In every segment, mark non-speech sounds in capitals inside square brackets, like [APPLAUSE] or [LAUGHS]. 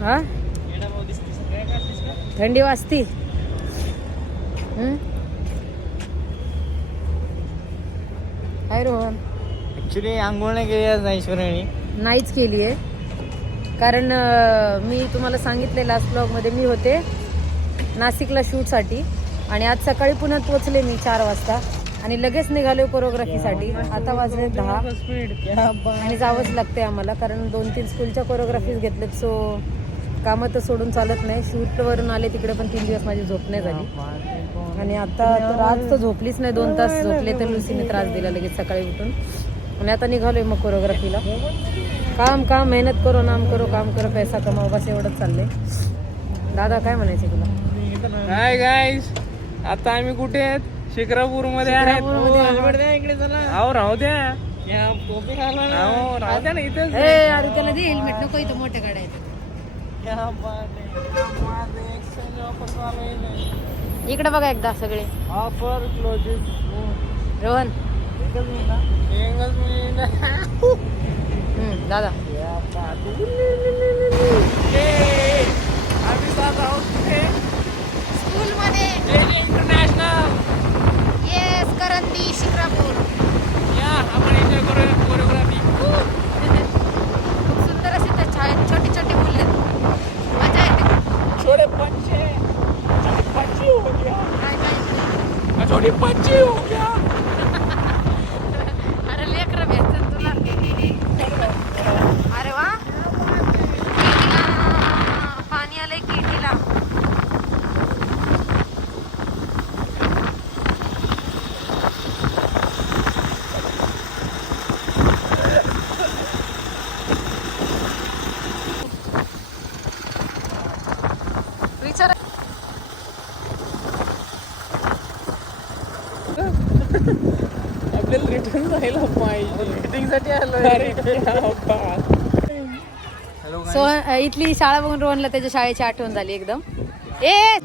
हा? थंडी वाजती? हाय रोहन. ऍक्च्युली आंघोळ नाही केली आज ऐश्वर्याने नाहीच केली आहे. कारण मी तुम्हाला सांगितले लास्ट ब्लॉगमध्ये मी होते नाशिकला शूटसाठी आणि आज सकाळी पुन्हा पोचले मी चार वाजता. आणि लगेच निघाले कोरिओग्राफीसाठी आता वाजले दहा. आणि जावंच लागते आम्हाला. कारण दोन तीन स्कूलच्या कोरिओग्राफीज घेतलेत. सो कामं तर सोडून चालत नाही. शूटवरून आले तिकडे पण तीन दिवस माझी झोप नाही झाली. आणि आता तर आज तर झोपलीच नाही. दोन तास झोपले तर लुसीने त्रास दिला लगेच सकाळी उठून. आणि आता निघालोय मग कोरिओग्राफीला काम काम मेहनत करो नाम करो काम करो पैसा कमाव बस एवढंच चाललंय. दादा काय म्हणायचे तुला? हाय गाईस आता आम्ही कुठे आहेत? शिक्रापूरमध्ये अहो राहू द्या. राहू द्या ना दे हेल्मेट नको इथं मोठ्या गाड्या आहेत. इकडे बघा एकदा सगळे. Offer closes Rohan. दादा. कुठे स्कूलमध्ये इंटरनॅशनल येस करंदी शिक्रापूर या आपण एन्जॉय करूया. काय छोटी आपल्याला रिटर्न जायला पाहिजे. आलो हॅलो सो इथली शाळा बघून रोहनला त्याच्या शाळेची आठवण झाली एकदम. ए!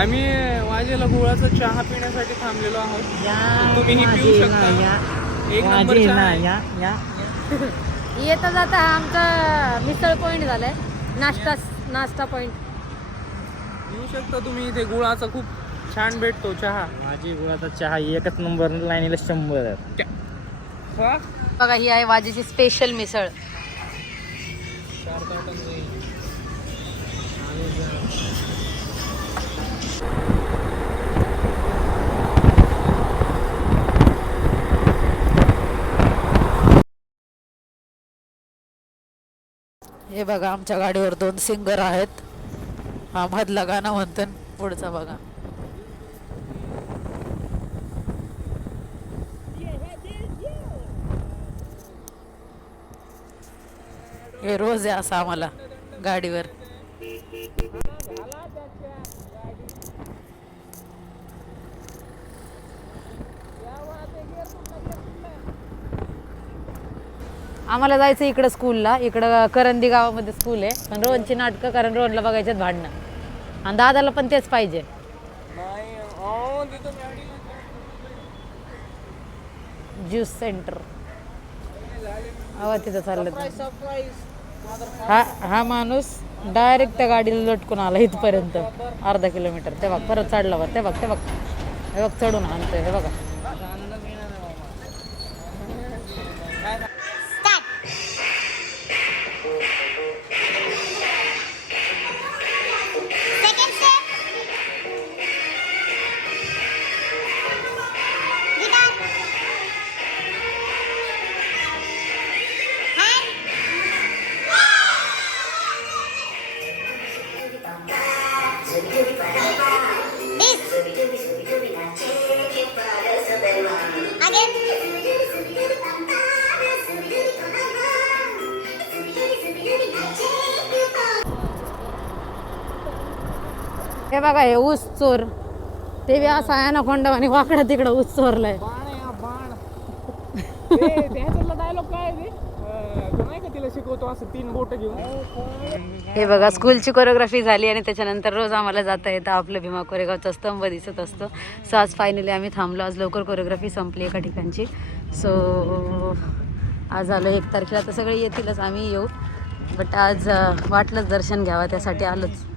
आम्ही वाजेला गुळाचा चहा पिण्यासाठी थांबलेलो आहोत. तुम्ही ही पिऊ शकता. एक नंबर चहा आहे. येता जाता हा आमचा मिसळ पॉइंट झालाय. नाश्ता नाश्ता पॉइंट पिऊ शकता तुम्ही इथे. गुळाचा खूप छान भेटतो चहा. माझी गुळाचा चहा एकच नंबर लाईनीला शंभर हा? बघा ही आहे वाजीची स्पेशल मिसळ. हे बघा आमच्या गाडीवर दोन सिंगर आहेत. हा मधला गाणं म्हणतो पुढचा बघा. हे रोज आहे असं आम्हाला गाडीवर. आम्हाला जायचं इकडं स्कूलला इकडं करंदी गावामध्ये स्कूल आहे. पण रोहनची नाटकं कारण रोहनला बघायच्यात भांडणं. आणि दादाला पण तेच पाहिजे. Juice centre. आवा तिथं चाललं हा हा माणूस डायरेक्ट त्या गाडीला लटकून आला इथपर्यंत. अर्धा किलोमीटर. ते बघ परत चढला बघ ते बघ ते बघ हे बघ चढून आणतोय. हे बघा. हे बघा हे ऊस चोर. ते बी असा आहे ना खोंडा आणि वाकडा तिकडं ऊस चोरलाय. हा, [LAUGHS] हे बघा स्कूलची कोरिओग्राफी झाली आणि त्याच्यानंतर रोज आम्हाला जाता येतं. आपलं भीमा कोरेगावचा स्तंभ दिसत असतो. सो आज फायनली आम्ही थांबलो. आज लवकर कोरिओग्राफी संपली एका ठिकाणची. सो आज आलो एक तारखेला. तर सगळे येतीलच. आम्ही येऊ. बट आज वाटलंच दर्शन घ्यावं. त्यासाठी आलोच.